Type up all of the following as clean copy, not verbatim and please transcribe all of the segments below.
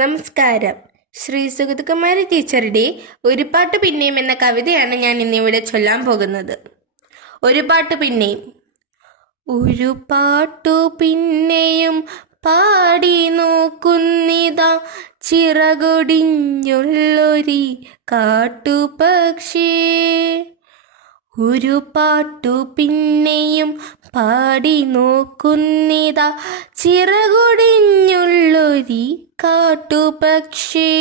നമസ്കാരം. ശ്രീ സുഗതകുമാരി ടീച്ചറുടെ ഒരു പാട്ട് പിന്നെയും എന്ന കവിതയാണ് ഞാൻ ഇന്നിവിടെ ചൊല്ലാൻ പോകുന്നത്. ഒരു പാട്ട് പിന്നെയും. ഒരു പാട്ടു പിന്നെയും പാടി നോക്കുന്നിതാ ചിറകൊടിഞ്ഞുള്ളൊരി കാട്ടുപക്ഷി. ഒരു പാട്ടു പിന്നെയും പാടി നോക്കുന്നിതാ ചിറകൊടിഞ്ഞുള്ളൊരി കാട്ടുപക്ഷി.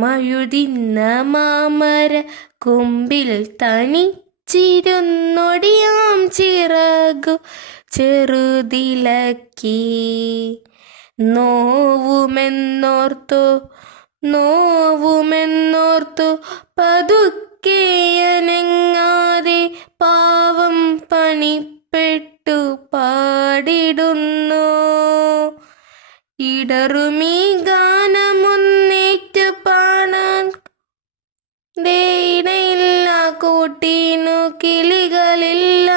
മഴുതിന്ന മാമര കൊമ്പിൽ തനിച്ചിരുന്നൊടിയാം ചിറകു ചെറുതിലക്കി. നോവുമെന്നോർത്തു പതുക്കെയനങ്ങാതെ പാവം പണിപ്പെട്ടു പാടിടുന്നു. ഇടറുമീ ഗാനമൊന്നേറ്റു പാടാൻ ദേയില്ല, കൂട്ടിനു കിളികളില്ല.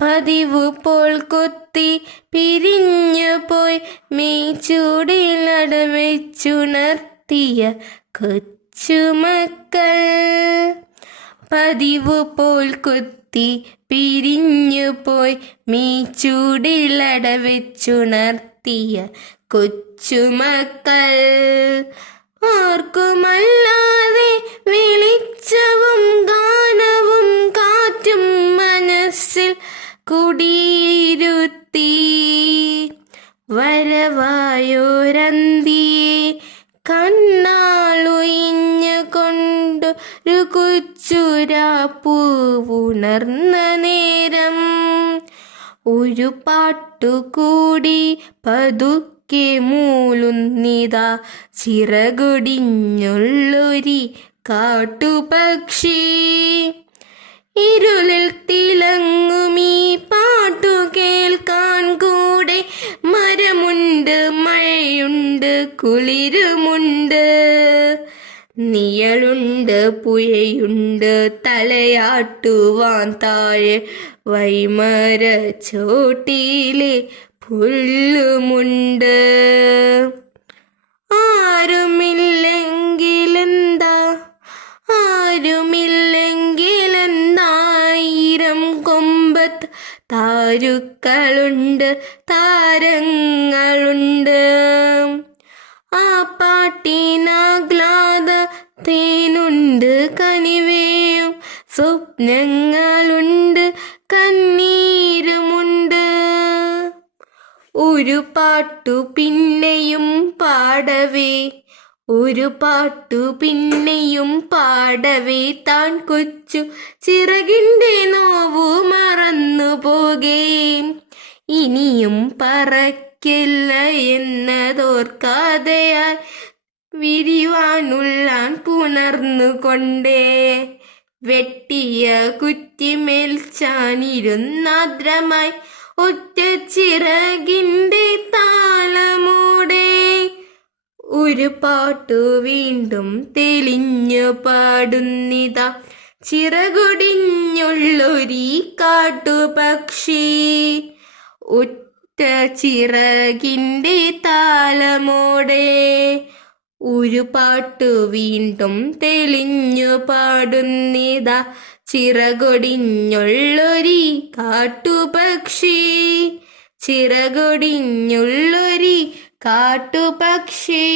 പതിവു പോൽ കൊത്തി പിരിഞ്ഞു പോയി മേച്ചൂടിലടവെച്ചുണർത്തിയ കൊച്ചുമക്കൾ. പതിവു പോൽ കൊത്തി പിരിഞ്ഞു പോയി മേച്ചൂടിലടവെച്ചുണർത്തിയ കൊച്ചുമക്കൾ. ആർക്കുമല്ലാതെ വെളിച്ചവും ഗാനവും കാറ്റും മനസ്സിൽ കുടിയിരുത്തി. വരവായോരന്തിയെ കണ്ണാളുയിഞ്ഞുകൊണ്ടൊരു കൊച്ചുരാപ്പൂവുണർന്ന നേരം ഒരു പാട്ടുകൂടി പതുക്കെ മൂളുന്നിതാ ചിറകൊടിഞ്ഞുള്ളൊരി കാട്ടുപക്ഷി. ഇരുളിൽ തിളങ്ങുമീ പാട്ടു കേൾക്കാൻ കൂടെ മരമുണ്ട്, മഴയുണ്ട്, കുളിരുമുണ്ട്, നിഴലുണ്ട്, പുഴയുണ്ട്, തലയാട്ടുവാൻ താഴെ വൈമര ചോട്ടിലെ പുല്ലുമുണ്ട്. ആയിരം കൊമ്പത്ത് താരുക്കളുണ്ട്, താരങ്ങളുണ്ട്. ആ പാട്ടിനാഹ്ലാദത്തേനുണ്ട്, കനിവേയും സ്വപ്നങ്ങളുണ്ട്, കണ്ണീരുമുണ്ട്. ഒരു പാട്ടു പിന്നെയും പാടവേ, ഒരു പാട്ടു പിന്നെയും പാടവേ, താൻ കൊച്ചു ചിറകിൻ്റെ നോവു മറന്നു പോകേ. ഇനിയും പറക്കില്ല എന്നതോർക്കാതെയായി വിരിവാനുള്ളാൻ പുണർന്നുകൊണ്ടേ. വെട്ടിയ കുറ്റിമേൽ ചാനിരുന്നാദ്രമായി ഒറ്റ ചിറകിൻ്റെ താളമൂടെ ഒരു പാട്ടു വീണ്ടും തെളിഞ്ഞു പാടുന്നിതാ ചിറകൊടിഞ്ഞുള്ളൊരി കാട്ടുപക്ഷി. ഒറ്റ ചിറകിൻ്റെ താളമോടെ ഒരു പാട്ടു വീണ്ടും തെളിഞ്ഞു പാടുന്നിതാ ചിറകൊടിഞ്ഞുള്ളൊരി കാട്ടുപക്ഷി. ചിറകൊടിഞ്ഞുള്ളൊരി കാട്ടുപക്ഷി.